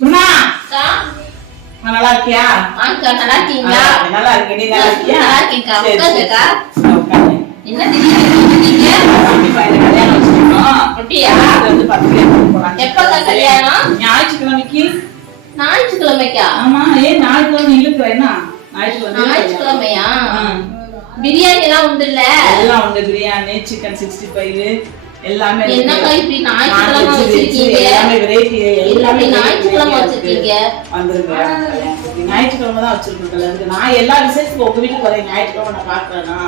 நல்லா இருக்கியா? நல்லா இருக்கீங்களா? நல்லா இருக்கேன். நீ நல்லா இருக்கியா? நல்லா இருக்கேன்க்கா. உட்காருங்கக்கா. என்ன திடீர்னு கூப்பிட்டீங்க? கல்யாணம் வச்சிருக்கோம். அப்படியா? அது வந்து 10 பேர் போறாங்க. எப்பக்கா கல்யாணம்? ஞாயிற்றுக்கிழமைக்கு. ஞாயிற்றுக்கிழமைக்கா? ஆமா. ஏன் ஞாயிற்றுக்கிழமை இழுக்கிறேன்னா? ஞாயிற்றுக்கிழமையா? பிரியாணி எல்லாம் உண்டு இல்ல? எல்லாம் உண்டு. பிரியாணி, சிக்கன் 65 எல்லாமே. என்னக்கா இப்படி ஞாயிற்றுக்கிழமை வச்சிருக்கீங்க? எல்லாமே வெரைட்டி. எல்லாமே ஞாயிற்றுக்கிழமை வச்சிருக்கீங்க. வந்துருங்க. ஞாயிற்றுக்கிழமை தான் வச்சிருக்கோம். நான் எல்லா விசேஷத்துக்கும் உங்க வீட்டுக்கு வரேன். ஞாயிற்றுக்கிழமை நான் பாக்குறேன்னா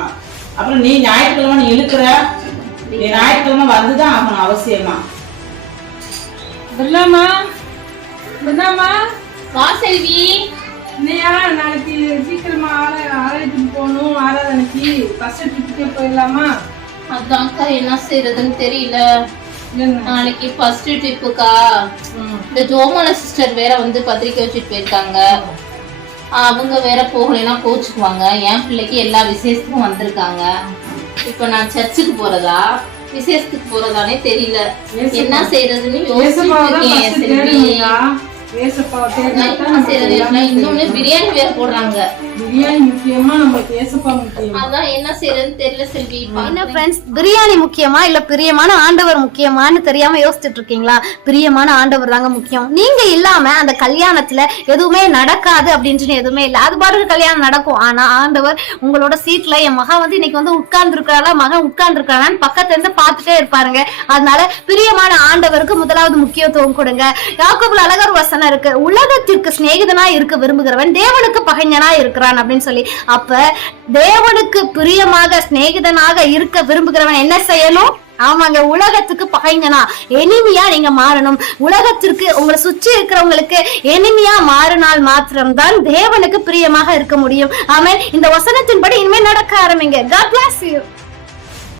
அப்புறம் நீ ஞாயிற்றுக்கிழமை நீ இழுக்கிற. நீ ஞாயிற்றுக்கிழமை வந்துதான் ஆகணும் அவசியமா. வா செல்வி. இல்லையா, நாளைக்கு சீக்கிரமா ஆலயத்துக்கு போகணும். ஆராதனைக்கு ஃபர்ஸ்ட் ட்ரிப்புக்கே போயிடலாமா? அதான்க்கா என்ன செய்யறதுன்னு தெரியல. நாளைக்கு ஃபர்ஸ்ட் ட்ரிப்புக்கா. இந்த ஜோமான சிஸ்டர் வேற வந்து பத்திரிக்கை வச்சுட்டு போயிருக்காங்க. அவங்க வேற போகலைன்னா கோச்சுக்குவாங்க. என் பிள்ளைக்கு எல்லா விசேஷத்துக்கும் வந்திருக்காங்க. இப்ப நான் சர்ச்சுக்கு போறதா விசேஷத்துக்கு போறதானே தெரியல. என்ன செய்யறதுன்னு யோசிச்சுட்டு இன்னொன்னு பிரியாணி வேற போடுறாங்க. பிரியாணி முக்கியமா, நமக்கு ஏசப்பா முக்கியம். அதான் என்ன செய்யறதுன்னு தெரியல செல்வி. என்ன ஃப்ரெண்ட்ஸ், பிரியாணி முக்கியமா இல்ல பிரியமான ஆண்டவர் முக்கியமான்னு தெரியாம யோசிச்சுட்டு இருக்கீங்களா? பிரியமான ஆண்டவர் தாங்க முக்கியம். நீங்க இல்லாம அந்த கல்யாணத்துல எதுவுமே நடக்காது அப்படின்னு எதுவுமே இல்லை. அது பாட்டு கல்யாணம் நடக்கும். ஆனா ஆண்டவர் உங்களோட சீட்ல என் மகன் வந்து இன்னைக்கு வந்து உட்கார்ந்து இருக்காளா, மகன் உட்கார்ந்து இருக்காளான்னு பக்கத்துல இருந்து பார்த்துட்டே இருப்பாருங்க. அதனால பிரியமான ஆண்டவருக்கு முதலாவது முக்கியத்துவம் கொடுங்க. யாக்கோபுல அழகா ஒரு வசனம் இருக்கு, உலகத்திற்கு சிநேகிதனா இருக்க விரும்புகிறவன் தேவனுக்கு பகைஞனா இருக்கிறான் அப்படின்னு சொல்லி. அப்ப தேவனுக்கு பிரியமாக சிநேகிதனாக இருக்க விரும்புகிறவன் என்ன செய்யணும்? ஆமாங்க, உலகத்துக்கு பகைஞனா எனிமியா நீங்க மாறணும். உலகத்திற்கு உங்களை சுற்றி இருக்கிறவங்களுக்கு எனிமியா மாறினால் மாத்திரம்தான் தேவனுக்கு பிரியமாக இருக்க முடியும். ஆமென். இந்த வசனத்தின்படி இனிமே நடக்க ஆரம்பிங்க. God bless you.